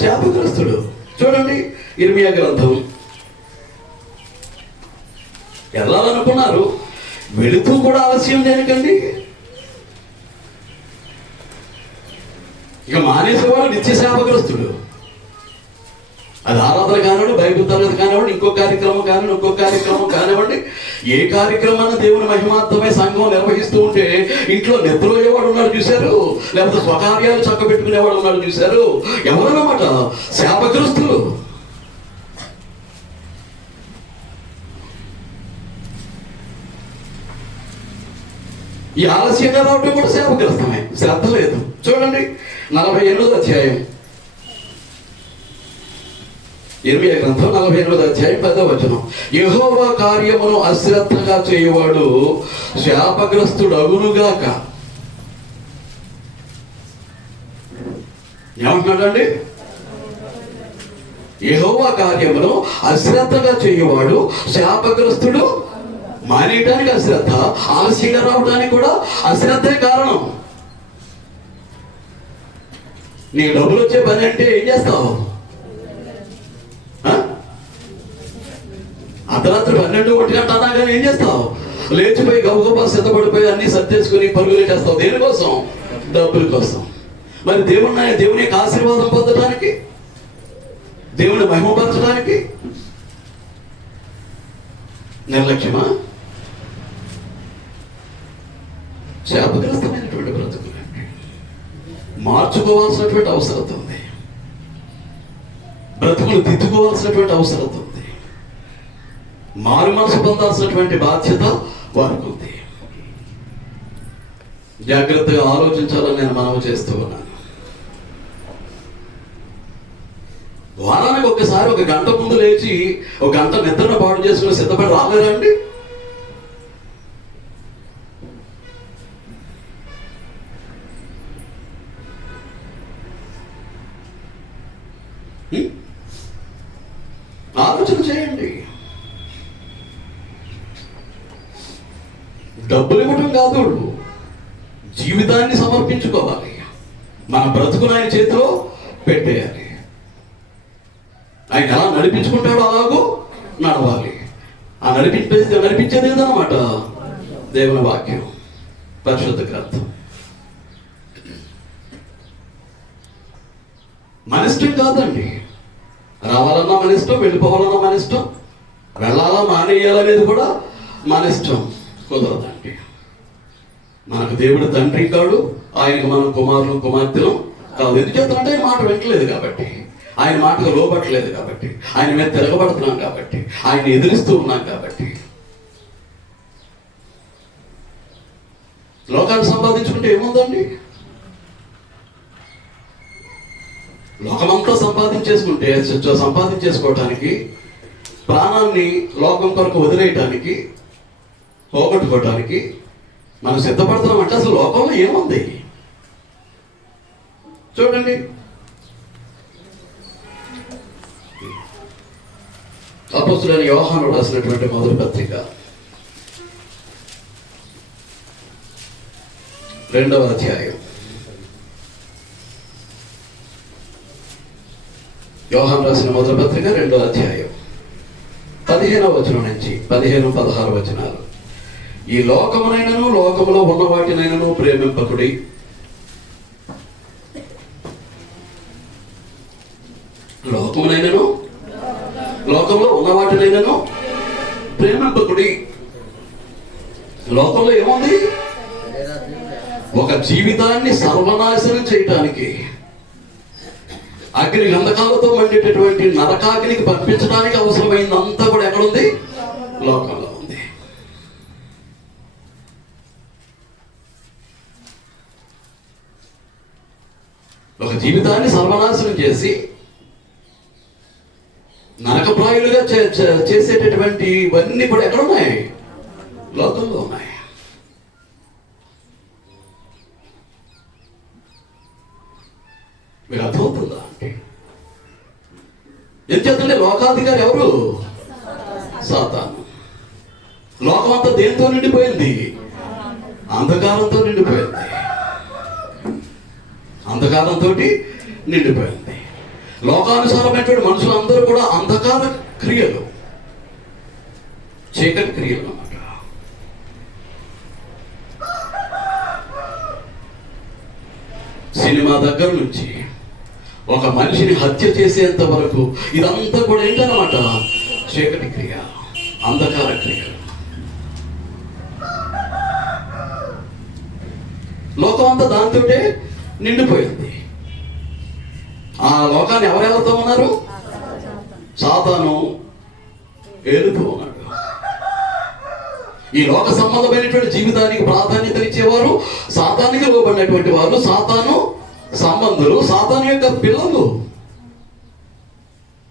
శాపగ్రస్తుడు. చూడండి, ఇర్మియా గ్రంథం. వెళ్ళాలనుకున్నారు, వెళుతూ కూడా ఆలస్యం దేనికండి? ఇక మానేసేవాడు నిత్య శాపగ్రస్తుడు. అది ఆరాధన కానివ్వండి, బైబిల్ తరగతి కానివ్వండి, ఇంకో కార్యక్రమం కానివ్వండి, ఏ కార్యక్రమాన్ని దేవుని మహిమార్థమై సంఘం నిర్వహిస్తూ ఉంటే ఇంట్లో నిద్రపోయేవాడు ఉన్నాడు చూశారు, లేకపోతే స్వకార్యాలు చక్కబెట్టుకునేవాడు ఉన్నాడు చూశారు. ఎవరన్నమాట? శాపగ్రస్తులు. ఈ ఆలస్యంగా రావడం కూడా శాపగ్రస్తమే. శ్రద్ధ లేదు. చూడండి, 48వ అధ్యాయం, ఇర్మియా గ్రంథం 48వ అధ్యాయం 10వ వచనం. యెహోవా కార్యమును అశ్రద్ధగా చేయవాడు శాపగ్రస్తుడు అగునుగాక. ఏమంటున్నాడండి? యెహోవా కార్యమును అశ్రద్ధగా చేయవాడు శాపగ్రస్తుడు. మానేయటానికి అశ్రద్ధ, ఆలస్యంగా రావడానికి కూడా అశ్రద్ధే కారణం. నీకు డబ్బులు వచ్చే పని అంటే ఏం చేస్తావు? అర్ధరాత్రి 12, 1 గంట అన్నా కానీ ఏం చేస్తావు? లేచిపోయి గబగబా సిద్ధపడిపోయి అన్ని సర్దేసుకుని పరుగులు చేస్తావు. దేనికోసం? డబ్బుల కోసం. మరి దేవుని యొక్క ఆశీర్వాదం పొందడానికి, దేవుని మహిమపరచడానికి నిర్లక్ష్యమా? శాపగ్రస్తమైనటువంటి బ్రతుకులండి. మార్చుకోవాల్సినటువంటి అవసరం ఉంది. బ్రతుకులు దిద్దుకోవాల్సినటువంటి అవసరం ఉంది. మారు మనసు పొందాల్సినటువంటి బాధ్యత వారికి ఉంది. జాగ్రత్తగా ఆలోచించాలని నేను మనవి చేస్తూ ఉన్నాను. వారానికి ఒక్కసారి 1 గంట ముందు లేచి 1 గంట నిద్రను పాడు చేసుకుని సిద్ధపడి రాలేరా అండి? ఆలోచన చేయండి. డబ్బులు ఇవ్వటం కాదు, జీవితాన్ని సమర్పించుకోవాలి. మన బ్రతుకును ఆయన చేతిలో పెట్టేయాలి. ఆయన ఎలా నడిపించుకుంటాడో అలాగో నడవాలి. ఆ నడిపించేది ఏదన్నమాట? దేవుని వాక్యం, పరిశుద్ధ గ్రంథం. మన ఇష్టం కాదండి. రావాలన్నా మన ఇష్టం, వెళ్ళిపోవాలన్నా మన ఇష్టం, వెళ్ళాలా మానేయాలనేది కూడా మన ఇష్టం. కుదరదండి. మనకు దేవుడు తండ్రి కాడు, ఆయనకు మనం కుమారులు కుమార్తెలు కాదు. ఎందుచేతంటే ఆయన మాట వింటలేదు కాబట్టి, ఆయన మాటకు లోబట్టలేదు కాబట్టి, ఆయన మీద తిరగబడుతున్నాం కాబట్టి, ఆయన ఎదిరిస్తూ ఉన్నాం కాబట్టి. లోకాన్ని సంపాదించుకుంటే ఏముందండి? లోకమంతా సంపాదించేసుకోవటానికి, ప్రాణాన్ని లోకం కొరకు వదిలేయటానికి, పోగొట్టుకోవటానికి మనం సిద్ధపడుతున్నాం అంటే అసలు లోకంలో ఏముంది? చూడండి, అపోస్తలుడైన యోహాను రాసినటువంటి మొదటి పత్రిక 2వ అధ్యాయం. యోహాను రాసిన మొదటి పత్రిక 2వ అధ్యాయం 15వ వచనం నుంచి 15, 16 వచనాలు. ఈ లోకమునైనను లోకములో ఉన్న వాటినైనను ప్రేమింపకుడి. లోకమునైనను లోకంలో ఉన్న వాటినైనను ప్రేమింపకుడి. లోకంలో ఏముంది? ఒక జీవితాన్ని సర్వనాశనం చేయటానికి, అగ్ని గంధకాలతో మండేటటువంటి నరకాగ్నికి పంపించడానికి అవసరమైందంతా కూడా ఎక్కడుంది? లోకంలో ఉంది. జీవితాన్ని సర్వనాశనం చేసి నరకప్రాయులుగా చేసేటటువంటి ఇవన్నీ కూడా ఎక్కడ ఉన్నాయి? లోకంలో ఉన్నాయి. మీకు అర్థమవుతుందా అంటే? ఎందుకంటే లోకాధికారి ఎవరు? సాతాను. లోకం అంతా దేంతో నిండిపోయింది? అంధకారంతో నిండిపోయింది. అంధకారంతో నిండిపోయింది. లోకానుసారమైనటువంటి మనుషులందరూ కూడా అంధకార క్రియలు, చీకటి క్రియలు అన్నమాట. సినిమా దగ్గర నుంచి ఒక మనిషిని హత్య చేసేంత వరకు ఇదంతా కూడా ఏంటన్నమాట? చీకటి క్రియ, అంధకార క్రియలు. లోకం అంతా దాంతోటే నిండిపోయింది. ఆ లోకాన్ని ఎవరెళ్తూ ఉన్నారు? సాతాను ఏలుతూ ఉన్నాడు. ఈ లోక సంబంధమైనటువంటి జీవితానికి ప్రాధాన్యత ఇచ్చేవారు సాతానికి లోబడినటువంటి వారు, సాతాను సంబంధులు, సాతాను యొక్క పిల్లలు,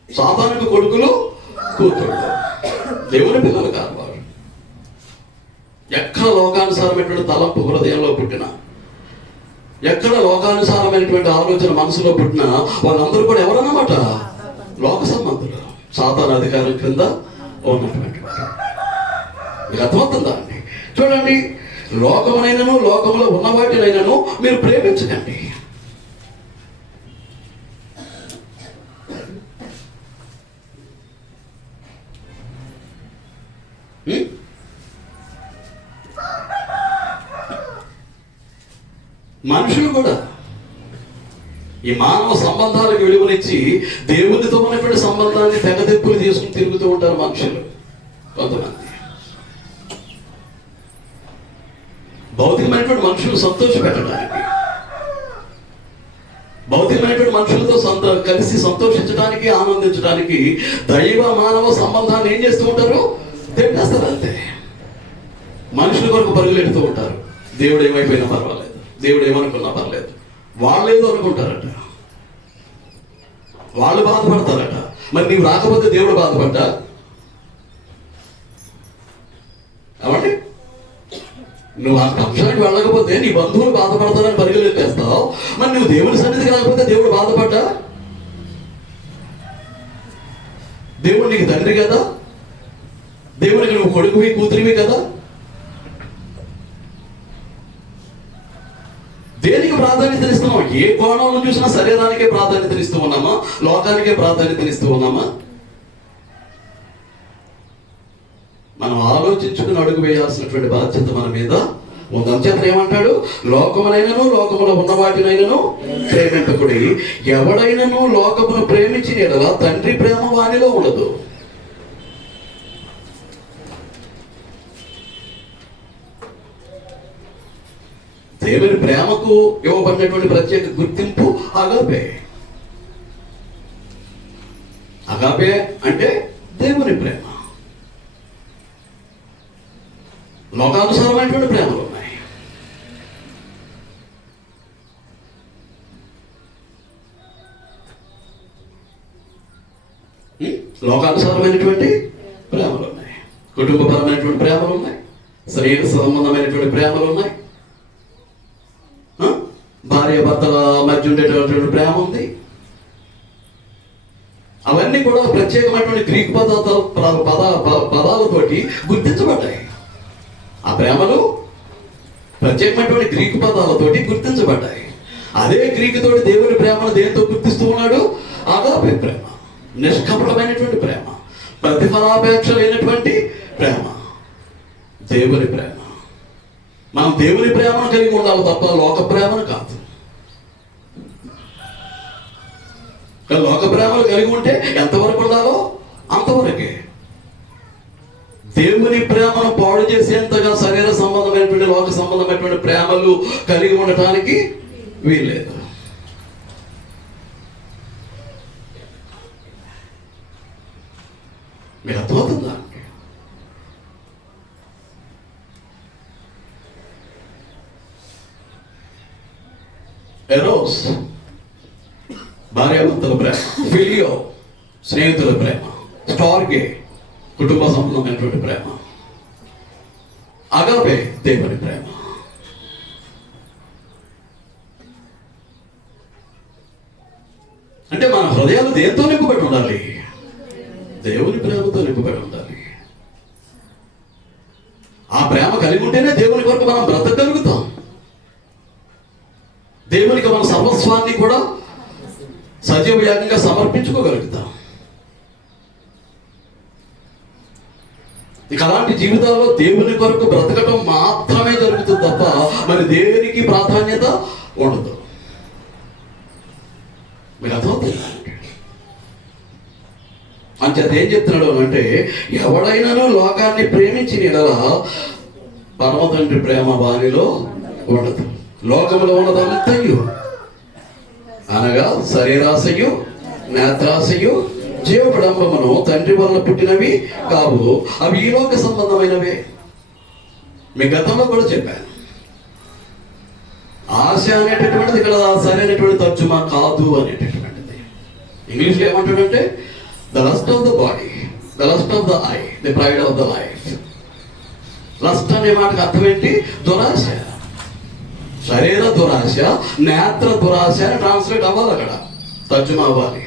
సాతానుకు కొడుకులు, కూతుళ్ళు, దేవుని పిల్లలు కాదు వారు. ఎక్కడ లోకానుసారమైనటువంటి తలంపు హృదయంలో పుట్టినా, ఎక్కడ లోకానుసారమైనటువంటి ఆలోచన మనసులో పుట్టినా వాళ్ళందరూ కూడా ఎవరన్నమాట? లోక సంబంధులు, సాతాను అధికారం క్రింద ఉన్నటువంటి వారు. మీకు అర్థమవుతుందా అండి? చూడండి, లోకమునైనను లోకములో ఉన్న వాటినైనను మీరు ప్రేమించకండి. మనుషులు కూడా ఈ మానవ సంబంధాలకు విలువనిచ్చి దేవునితో ఉన్నటువంటి సంబంధాన్ని తెగదెప్పులు తీసుకుని తిరుగుతూ ఉంటారు మనుషులు. కొంతమంది భౌతికమైనటువంటి మనుషులు సంతోష పెట్టడానికి, భౌతికమైనటువంటి మనుషులతో కలిసి సంతోషించడానికి, ఆనందించడానికి దైవ మానవ సంబంధాన్ని ఏం చేస్తూ ఉంటారు? తెప్పేస్తారు అంతే. మనుషుల కొరకు పరుగులెడుతూ ఉంటారు. దేవుడు ఏమైపోయినా పర్వాలేదు, దేవుడు ఏమనుకున్నా పర్లేదు. వాళ్ళు ఏదో అనుకుంటారట, వాళ్ళు బాధపడతారట. మరి నీవు రాకపోతే దేవుడు బాధపడ్డా? కాబట్టి నువ్వు ఆ అంశానికి వెళ్ళకపోతే నీ బంధువులు బాధపడతారని పరుగులెత్తేస్తావు. మరి నువ్వు దేవుని సన్నిధికి రాకపోతే దేవుడు బాధపడ్డా? దేవుడు నీకు తండ్రి కదా, దేవుడికి నువ్వు కొడుకువి, కూతురివి కదా. దేనికి ప్రాధాన్యత ఇస్తున్నామా? ఏ కోణంలో చూసినా శరీరానికే ప్రాధాన్యత ఇస్తూ ఉన్నామా? లోకానికే ప్రాధాన్యత ఇస్తూ ఉన్నామా? మనం ఆలోచించుకుని అడుగు వేయాల్సినటువంటి బాధ్యత మన మీద ఉంది. అంచేత ఏమంటాడు? లోకమునైనను లోకములో ఉన్న వాటినైనను ప్రేమింపకుడి. ఎవడైనను లోకమును ప్రేమించిన యెడల తండ్రి ప్రేమ వానిలో ఉండదు. దేవుని ప్రేమకు ఇవ్వబడినటువంటి ప్రత్యేక గుర్తింపు అగాపే. అగాపే అంటే దేవుని ప్రేమ. లోకానుసారమైనటువంటి ప్రేమలు ఉన్నాయి. లోకానుసారమైనటువంటి ప్రేమలు ఉన్నాయి, కుటుంబపరమైనటువంటి ప్రేమలు ఉన్నాయి, శరీర సంబంధమైనటువంటి ప్రేమలు ఉన్నాయి, భార్య భర్తల మధ్య ఉండేటటువంటి ప్రేమ ఉంది. అవన్నీ కూడా ప్రత్యేకమైనటువంటి గ్రీకు పదాలతోటి గుర్తించబడ్డాయి. ఆ ప్రేమలు ప్రత్యేకమైనటువంటి గ్రీకు పదాలతోటి గుర్తించబడ్డాయి. అదే గ్రీకుతోటి దేవుని ప్రేమను దేంతో గుర్తిస్తూ ఉన్నాడు? అగాపే ప్రేమ, నిష్కపటమైనటువంటి ప్రేమ, ప్రతిఫలాపేక్ష లేనటువంటి ప్రేమ, దేవుని ప్రేమ. మనం దేవుని ప్రేమను కలిగి ఉండాలి తప్ప లోక ప్రేమను కాదు. లోక ప్రేమను కలిగి ఉంటే ఎంతవరకు ఉండాలో అంతవరకే. దేవుని ప్రేమను పాడు చేసేంతగా శరీర సంబంధమైనటువంటి లోక సంబంధమైనటువంటి ప్రేమలు కలిగి ఉండటానికి వీల్లేదు. మీకు అర్థమవుతుందా? ఎరోస్ భార్యాభర్తల ప్రేమ, ఫిలియో స్నేహితుల ప్రేమ, స్టార్గే కుటుంబ సంబంధమైనటువంటి ప్రేమ, అగాపే దేవుని ప్రేమ. అంటే మన హృదయాలు దేంతో నింపబడి ఉండాలి? దేవుని ప్రేమతో నింపబడి ఉండాలి. ఆ ప్రేమ కలిగి ఉంటేనే దేవుని కొరకు మనం బ్రతకగలుగుతాం. దేవునికి మన సర్వస్వాన్ని కూడా సజీవ యాగంగా సమర్పించుకోగలుగుతాం. ఇక అలాంటి జీవితాల్లో దేవుని కొరకు బ్రతకటం మాత్రమే జరుగుతుంది తప్ప మరి దేవునికి ప్రాధాన్యత ఉండదు. మీకు అర్థమవుతుంది? అంచేత ఏం చెప్తున్నాడు అంటే, ఎవడైనాను లోకాన్ని ప్రేమించిన యెడల పరమ తండ్రి ప్రేమ వానిలో ఉండదు. లోకంలో ఉన్నదంతయు అనగా శరీరాశయు, నేత్రాశయు, జీవపడంబమును తండ్రి వల్ల పుట్టినవి కావు, అవి ఈ లోక సంబంధమైనవే. మీ గతంలో కూడా చెప్పాను. ఆశ అనేటటువంటిది ఇక్కడ సరైనటువంటి తర్జుమా కాదు అనేటటువంటిది. ఇంగ్లీష్లో ఏమంటాడంటే the lust of the body, the lust of the I, the pride of the life. Lust అనే మాటకు అర్థం ఏంటి? దురాశ, శరీర దురాశ, నేత్ర దురాశ అని ట్రాన్స్లేట్ అవ్వాలి, అక్కడ తర్జుమా అవ్వాలి.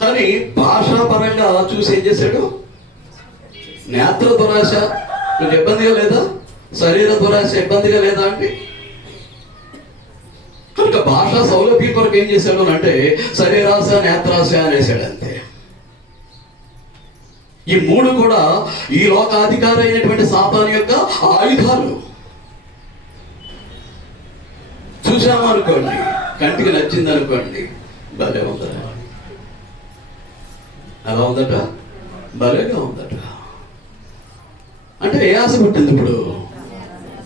కానీ భాషాపరంగా చూసి ఏం చేశాడు? నేత్ర దురాశ కొంచెం ఇబ్బందిగా లేదా? శరీర దురాశ ఇబ్బందిగా లేదా అండి? కనుక భాషా సౌలభ్యం కొరకు ఏం చేశాడు అంటే శరీరాశ, నేత్రాశ అనేసాడు అంతే. ఈ మూడు కూడా ఈ లోకాధికారి అయినటువంటి సాతాను యొక్క ఆయుధాలు. చూసాము అనుకోండి, కంటికి నచ్చింది అనుకోండి, భలే ఉందట. ఎలా ఉందట? భలేగా ఉందట. అంటే ఏ ఆశ పుట్టింది ఇప్పుడు?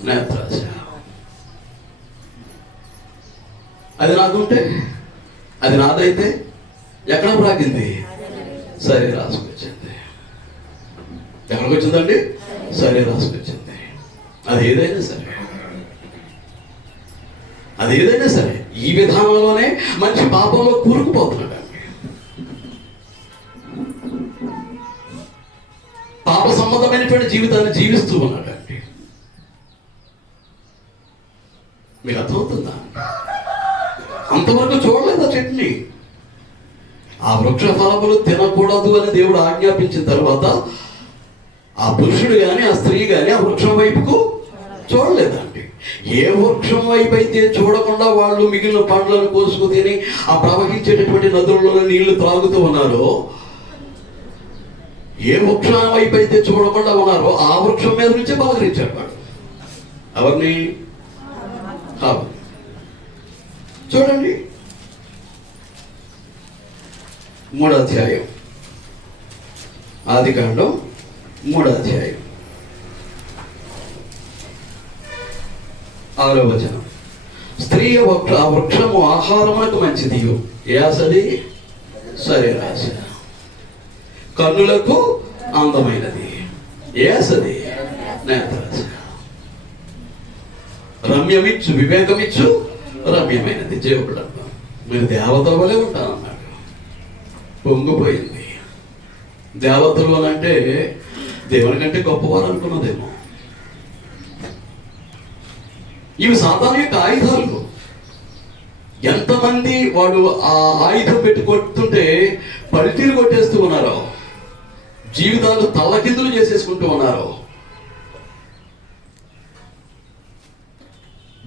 నేత్రాశ. అది నాకుంటే, అది నాదైతే ఎక్కడ ప్రాకింది? శరీరాశకు వచ్చింది. ఎక్కడికి వచ్చిందండి? శరీరాశకు వచ్చింది. అది ఏదైనా సరే, అది ఏదైనా సరే ఈ విధానంలోనే మంచి పాపంలో కూరుకుపోతున్నాడు. పాప సంబంధమైనటువంటి జీవితాన్ని జీవిస్తూ ఉన్నాడండి. మీకు అర్థమవుతుందా? అంతవరకు చూడలేదు ఆ చెట్టుని. ఆ వృక్ష ఫలములు తినకూడదు అని దేవుడు ఆజ్ఞాపించిన తర్వాత ఆ పురుషుడు కానీ ఆ స్త్రీ కానీ ఆ వృక్షం వైపుకు చూడలేదండి. ఏ వృక్షం వైపు అయితే చూడకుండా వాళ్ళు మిగిలిన పండ్లను కోసుకు తిని ఆ ప్రవహించేటటువంటి నదులలో నీళ్లు త్రాగుతూ ఉన్నారో, ఏ వృక్షం వైపు అయితే చూడకుండా ఉన్నారో ఆ వృక్షం మీద నుంచే పలకరించాడు వాడు. ఎవరిని? చూడండి 3వ అధ్యాయం, ఆదికాండం 3వ అధ్యాయం 6వ వచనం. స్త్రీ ఆ వృక్షము ఆహారమునకు మంచిది, ఏ ఆశది? శరీరాశ. కన్నులకు అందమైనది, ఏ ఆశది? నేత్రాశ. రమ్యమిచ్చు, వివేకమిచ్చు రమ్యమైనది, జీవపడం. మీరు దేవతల వలె ఉంటానన్నాడు. పొంగిపోయింది. దేవతలు అని అంటే దేవుని కంటే గొప్పవారు అనుకున్నదేమో. ఇవి సాతాను యొక్క ఆయుధాలు. ఎంతమంది వాడు ఆ ఆయుధం పెట్టి కొడుతుంటే పల్టీలు కొట్టేస్తూ ఉన్నారో, జీవితాలు తల్లకిందులు చేసేసుకుంటూ ఉన్నారో,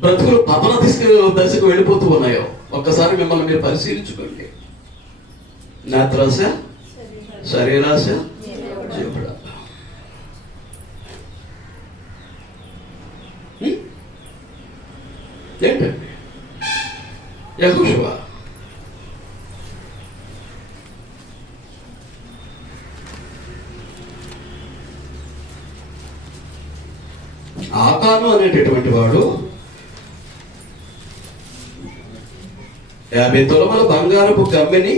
బ్రతుకులు పతన దశకు వెళ్ళిపోతూ ఉన్నాయో ఒక్కసారి మిమ్మల్ని మీరు పరిశీలించుకోండి. నేత్రాశ, శరీరాశ, జీవపడ. ఏంటండి? యెహోషువ ఆకాను అనేటటువంటి వాడు 50 తులముల బంగారపు కమ్మిని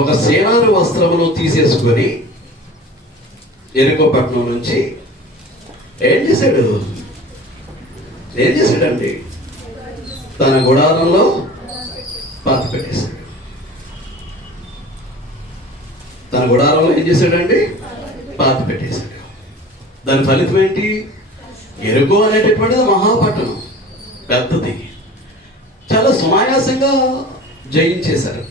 ఒక సేనారు వస్త్రమును తీసేసుకొని ఎరుకో పట్టణం నుంచి ఏం చేశాడండి? తన గుడారంలో పాతిపెట్టాడు. తన గుడారంలో ఏం చేశాడండి? పాతి పెట్టేశాడు. దాని ఫలితం ఏంటి? ఎరుకో అనేటటువంటిది మహాపట్టణం, పెద్దది, చాలా సునాయాసంగా జయించేశారు,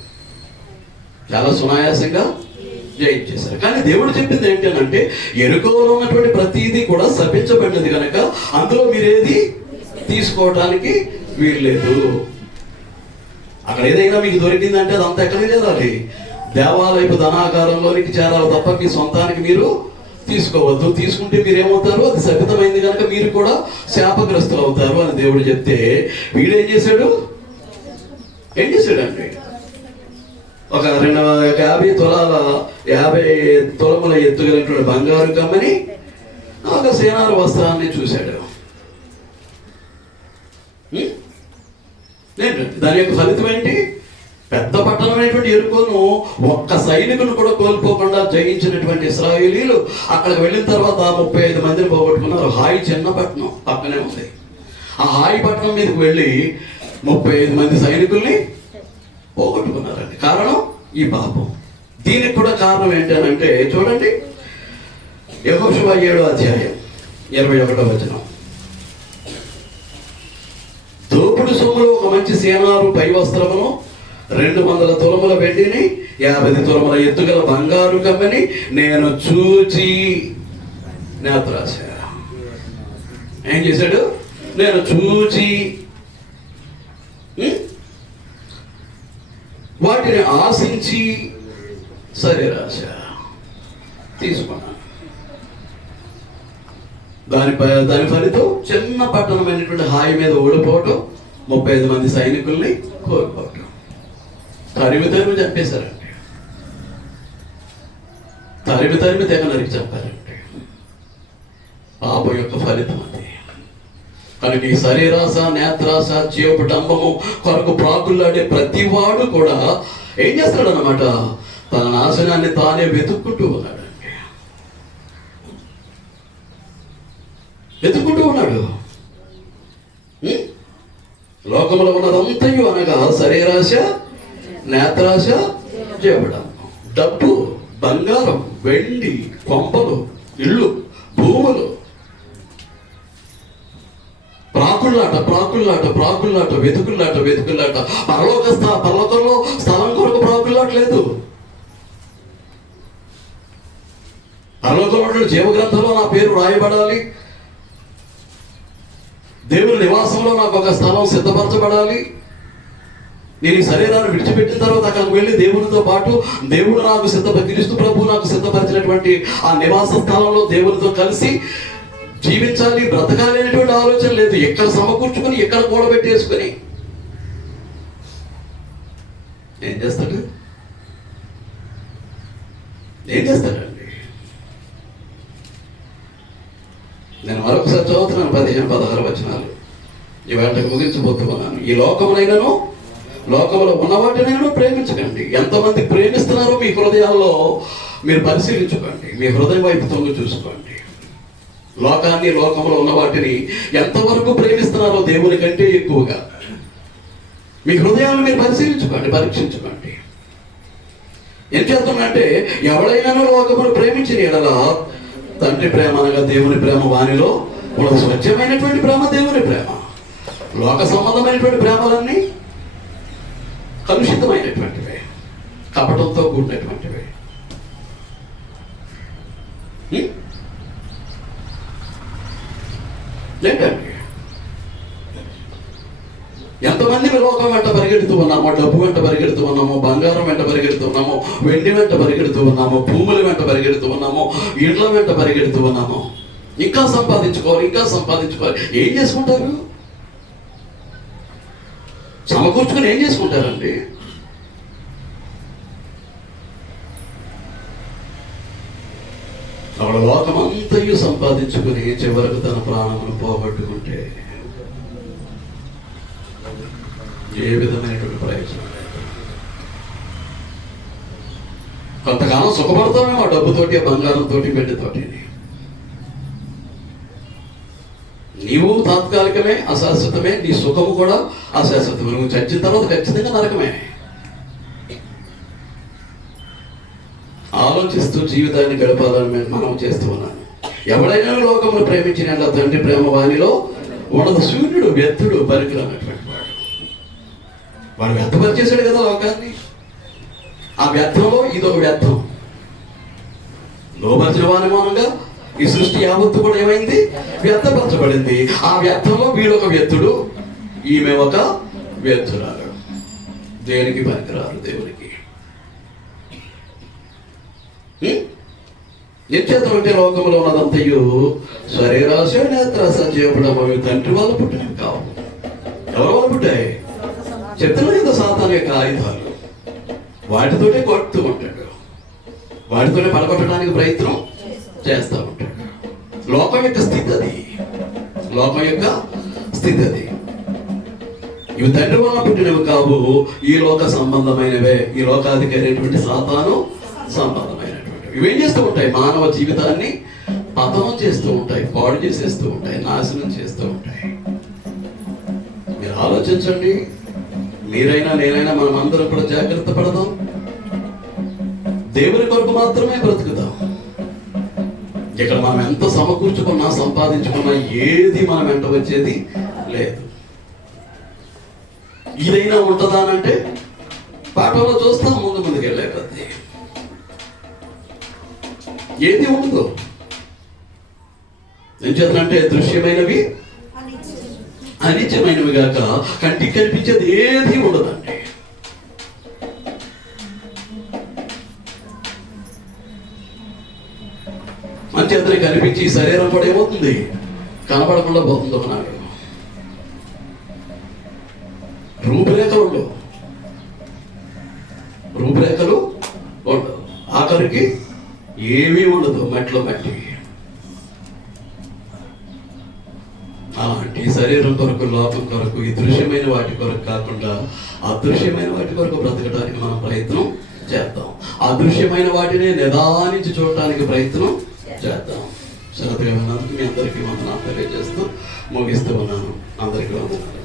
చాలా సునాయాసంగా జయించేశారు. కానీ దేవుడు చెప్పింది ఏంటంటే ఎరుకోలో ఉన్నటువంటి ప్రతిదీ కూడా శపించబడినది కనుక అందులో మీరేది తీసుకోవడానికి వీల్లేదు. అక్కడ ఏదైనా మీకు దొరికిందంటే అదంతా ఎక్కడికి చేరాలి? దేవాలయపు ధనాగారంలోనికి చేరాలి తప్ప మీ సొంతానికి మీరు తీసుకోవద్దు. తీసుకుంటే మీరేమవుతారు? అది శపితమైంది కనుక మీరు కూడా శాపగ్రస్తులు అవుతారు అని దేవుడు చెప్తే వీడేం చేశాడు? ఏం చేశాడండి? ఒక 50 తులముల ఎత్తుగలిగినటువంటి బంగారు కమ్మని, ఒక సేనారు వస్త్రాన్ని చూశాడు. దాని యొక్క ఫలితం ఏంటి? పెద్ద పట్టణమైనటువంటి ఎరుకోను ఒక్క సైనికుని కూడా కోల్పోకుండా జయించినటువంటి ఇశ్రాయేలీలు అక్కడికి వెళ్ళిన తర్వాత 35 మందిని పోగొట్టుకున్నారు. హాయి చిన్న పట్టణం పక్కనే ఉంది. ఆ హాయి పట్టణం మీదకి వెళ్ళి 35 మంది సైనికుల్ని పోగొట్టుకున్నారండి. కారణం ఈ పాపం. దీనికి కూడా కారణం ఏంటంటే చూడండి, యెహోషువ 7వ అధ్యాయం 21వ వచనం. దోపుడు సొమ్ములు ఒక మంచి సేనారు పై వస్త్రమును, 200 తులముల వెండిని, 50 తులముల ఎత్తుగల బంగారు కమ్మని నేను చూచి నేత్రాశ. ఏం చేశాడు? నేను చూచి వాటిని ఆశించి శరీరాశ తీసుకున్నాను. దాని ఫలితం చిన్న పట్టణమైనటువంటి హాయి మీద ఓడిపోవటం, 35 మంది సైనికుల్ని కోల్పోవటం, తరిమి చంపేశారండి. తరిమి తెగ నరికి చంపారండి. పాపం యొక్క ఫలితం అది. కనుక ఈ శరీరాశ, నేత్రాశ, జీవపు డంబము కొరకు ప్రాకులాడే ప్రతివాడు కూడా ఏం చేస్తాడు అన్నమాట? తన నాశనాన్ని తానే వెతుక్కుంటూ ఉన్నాడండి. వెతుక్కుంటూ ఉన్నాడు. లోకంలో ఉన్నదంతయు అనగా శరీరాశ, నేత్రాశ, జీవపు డంబం, డబ్బు, బంగారం, వెండి, కొంపలు, ఇళ్ళు, భూములు, ప్రాకుల్లాట, వెతుకుల్లాట. పరలోకంలో స్థలం కొరకు ప్రాకుల్లాట లేదు. పరలోకంలో జీవగ్రంథంలో నా పేరు రాయబడాలి, దేవుని నివాసంలో నాకు ఒక స్థలం సిద్ధపరచబడాలి, నేను ఈ శరీరాన్ని విడిచిపెట్టిన తర్వాత అక్కడికి వెళ్ళి దేవునితో పాటు దేవుడు నాకు క్రీస్తు ప్రభు నాకు సిద్ధపరిచినటువంటి ఆ నివాస స్థలంలో దేవునితో కలిసి జీవించాలి, బ్రతకాలి అనేటువంటి ఆలోచన లేదు. ఎక్కడ సమకూర్చుకొని, ఎక్కడ కూడబెట్టేసుకొని ఏం చేస్తాడు? ఏం చేస్తాడండి? నేను మరొకసారి చదువుతున్నాను 15-16 వచనాలు. ఈ వేటకు ముగించబోతున్నాను. ఈ లోకమునైనను లోకంలో ఉన్న వాటినైనా ప్రేమించకండి. ఎంతమంది ప్రేమిస్తున్నారో మీ హృదయాల్లో మీరు పరిశీలించుకోండి. మీ హృదయం వైపు తొంగి చూసుకోండి. లోకాన్ని, లోకంలో ఉన్న వాటిని ఎంతవరకు ప్రేమిస్తున్నారో దేవుని కంటే ఎక్కువగా మీ హృదయాలను మీరు పరిశీలించుకోండి, పరీక్షించుకోండి. ఏం చేస్తామంటే ఎవడైనా లోకమును ప్రేమించిన ఎడల తండ్రి ప్రేమ అనగా దేవుని ప్రేమ వానిలో ఉన్న స్వచ్ఛమైనటువంటి ప్రేమ దేవుని ప్రేమ. లోక సంబంధమైనటువంటి ప్రేమలన్నీ కలుషితమైనటువంటివే, కపటంతో కూడినటువంటివే. ఏంటండి? ఎంతమంది లోకం వెంట పరిగెడుతూ ఉన్నామో, డబ్బు వెంట పరిగెడుతూ ఉన్నామో, బంగారం వెంట పరిగెడుతూ ఉన్నామో, వెండి వెంట పరిగెడుతూ ఉన్నామో, భూముల వెంట పరిగెడుతూ ఉన్నామో, ఇండ్ల వెంట పరిగెడుతూ ఉన్నామో. ఇంకా సంపాదించుకోవాలి. ఏం చేసుకుంటారు? సమకూర్చుకొని ఏం చేసుకుంటారండి? అక్కడ లోకమంతయు సంపాదించుకుని చివరకు తన ప్రాణమును పోగొట్టుకుంటే ఏ విధమైనటువంటి ప్రయోజనం లేదు. కొంతకాలం సుఖపడతామేమో డబ్బుతోటి, బంగారంతో, వెండితోటి. నీవు తాత్కాలికమే, అశాశ్వతమే. నీ సుఖము కూడా అశాశ్వతమే. నువ్వు చచ్చిన తర్వాత ఖచ్చితంగా నరకమే. ఆలోచిస్తూ జీవితాన్ని గడపాలని మనం చేస్తూ ఉన్నాను. ఎవడైనా లోకమును ప్రేమించిన తండ్రి ప్రేమ వానిలో ఉండదు. సూర్యుడు వ్యర్థుడు పనికిరానటువంటి వాడు వ్యర్థపరిచేశాడు కదా లోకాన్ని. ఆ వ్యర్థంలో ఇదొక వ్యర్థం. లోపరిచిన వాని మూలంగా ఈ సృష్టి యావత్తు కూడా ఏమైంది? వ్యర్థపరచబడింది. ఆ వ్యర్థంలో వీడొక వ్యర్థుడు, ఈమె ఒక వ్యర్థురాలు. దేనికి పనికిరారు దేవునికి. నిత్యత్వంటే లోకంలో ఉన్నదంతయు శరీరాశ నేత్రాశ జీవపడం అవి తండ్రి వాళ్ళు పుట్టినవి కావు. ఎవరి వాళ్ళు పుట్టాయి? చెప్తున్నా కదా, సాతాను యొక్క ఆయుధాలు. వాటితోనే కొడుతూ ఉంటాడు, వాటితోనే పడగొట్టడానికి ప్రయత్నం చేస్తూ ఉంటాడు. లోకం యొక్క స్థితి అది. లోకం యొక్క స్థితి అది. ఇవి తండ్రి వల్ల పుట్టినవి కావు, ఈ లోక సంబంధమైనవే. ఈ లోకాధికారి అయినటువంటి సాతాను సంబంధమైనటువంటి ఇవేం చేస్తూ ఉంటాయి? మానవ జీవితాన్ని పతనం చేస్తూ ఉంటాయి, పాడు చేసేస్తూ ఉంటాయి, నాశనం చేస్తూ ఉంటాయి. మీరు ఆలోచించండి. మీరైనా నేనైనా మనం అందరం కూడా జాగ్రత్త పడదాం. దేవుని కొరకు మాత్రమే బ్రతుకుదాం. ఇక్కడ మనం ఎంత సమకూర్చుకున్నా సంపాదించుకున్నా ఏది మనం వెంట వచ్చేది లేదు. ఇదైనా ఉంటుందా అంటే పాఠంలో చూస్తాం, ముందుకు వెళ్ళే కొద్ది ఏది ఉండదు. ఏం చేద్దంటే దృశ్యమైనవి అనిత్యమైనవి గాక కంటికి కనిపించేది ఏది ఉండదండి. మంచి కనిపించి ఈ శరీరం కూడా ఏమవుతుంది? కనపడకుండా పోతుంది. ఒకనాడు రూపురేఖలు ఉండవు, రూపురేఖలు ఉండవు, ఆఖరికి ఏమీ ఉండదు, మట్టిలో మట్టి. అలాంటి శరీరం కొరకు, లోకం కొరకు, ఈ దృశ్యమైన వాటి కొరకు కాకుండా అదృశ్యమైన వాటి కొరకు బ్రతకడానికి మనం ప్రయత్నం చేద్దాం. అదృశ్యమైన వాటిని నిదానించి చూడటానికి ప్రయత్నం చేద్దాం. శ్రద్ధగా మీ అందరికీ వందనాలు తెలియజేస్తూ ముగిస్తూ ఉన్నాను. అందరికీ వందనాలు.